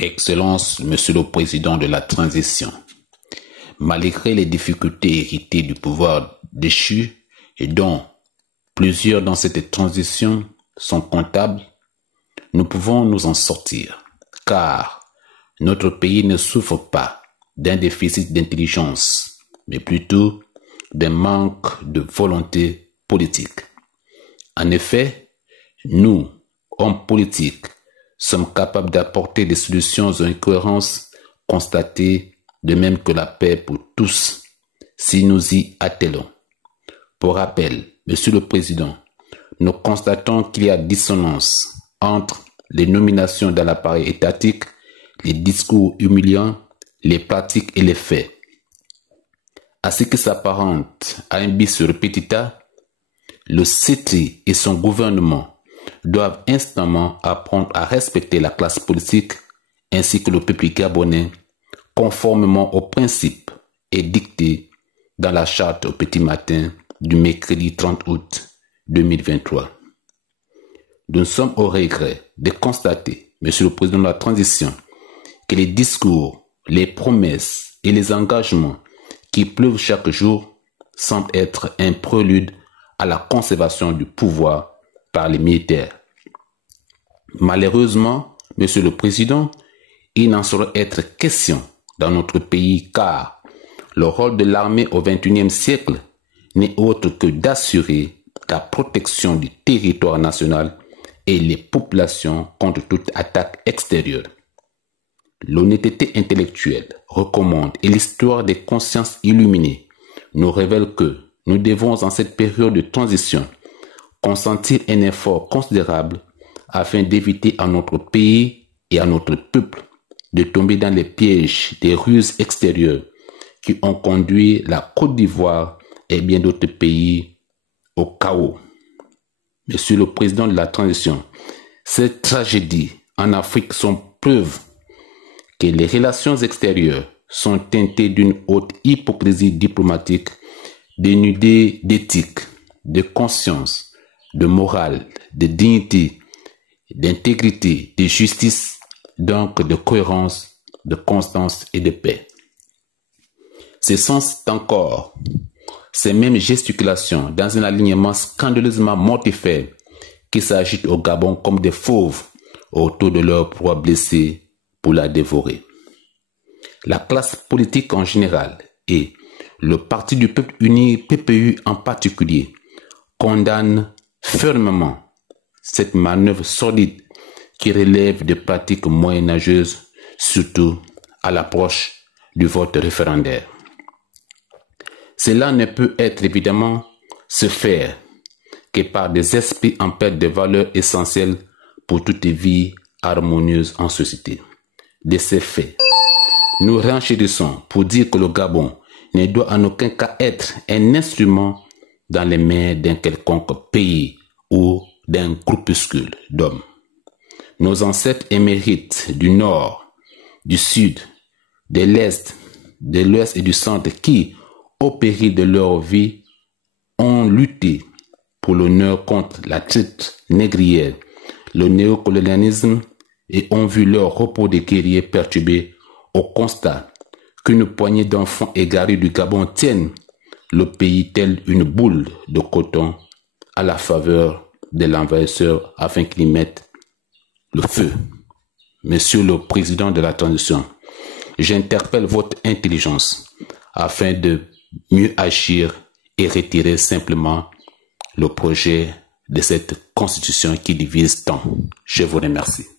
Excellence, Monsieur le Président de la Transition, malgré les difficultés héritées du pouvoir déchu et dont plusieurs dans cette transition sont comptables, nous pouvons nous en sortir, car notre pays ne souffre pas d'un déficit d'intelligence, mais plutôt d'un manque de volonté politique. En effet, nous, hommes politiques, sommes capables d'apporter des solutions aux incohérences constatées, de même que la paix pour tous, si nous y attelons. Pour rappel, Monsieur le Président, nous constatons qu'il y a dissonance entre les nominations dans l'appareil étatique, les discours humiliants, les pratiques et les faits. À ce qui s'apparente à un bis repetita, le CETRI et son gouvernement doivent instamment apprendre à respecter la classe politique ainsi que le peuple gabonais, conformément aux principes édictés dans la charte au petit matin du mercredi 30 août 2023. Nous sommes au regret de constater, Monsieur le Président de la Transition, que les discours, les promesses et les engagements qui pleuvent chaque jour semblent être un prélude à la conservation du pouvoir par les militaires. Malheureusement, Monsieur le Président, il n'en saurait être question dans notre pays car le rôle de l'armée au XXIe siècle n'est autre que d'assurer la protection du territoire national et les populations contre toute attaque extérieure. L'honnêteté intellectuelle recommande et l'histoire des consciences illuminées nous révèle que nous devons en cette période de transition consentir un effort considérable afin d'éviter à notre pays et à notre peuple de tomber dans les pièges des ruses extérieures qui ont conduit la Côte d'Ivoire et bien d'autres pays au chaos. Monsieur le Président de la Transition, ces tragédies en Afrique sont preuve que les relations extérieures sont teintées d'une haute hypocrisie diplomatique dénudée d'éthique, de conscience, de morale, de dignité, d'intégrité, de justice, donc de cohérence, de constance et de paix. Ce sont encore ces mêmes gesticulations dans un alignement scandaleusement mortifère qui s'agitent au Gabon comme des fauves autour de leur proie blessée pour la dévorer. La classe politique en général et le Parti du Peuple Uni, PPU en particulier, condamnent fermement cette manœuvre sordide qui relève de pratiques moyenâgeuses, surtout à l'approche du vote référendaire. Cela ne peut être évidemment se faire que par des esprits en perte de valeurs essentielles pour toute vie harmonieuse en société. De ces faits, nous renchérissons pour dire que le Gabon ne doit en aucun cas être un instrument dans les mains d'un quelconque pays ou d'un groupuscule d'hommes. Nos ancêtres émérites du Nord, du Sud, de l'Est, de l'Ouest et du Centre qui, au péril de leur vie, ont lutté pour l'honneur contre la traite négrière, le néocolonialisme et ont vu leur repos de guerriers perturbé au constat qu'une poignée d'enfants égarés du Gabon tiennent le pays tel une boule de coton à la faveur de l'envahisseur afin qu'il y mette le feu. Monsieur le Président de la Transition, j'interpelle votre intelligence afin de mieux agir et retirer simplement le projet de cette constitution qui divise tant. Je vous remercie.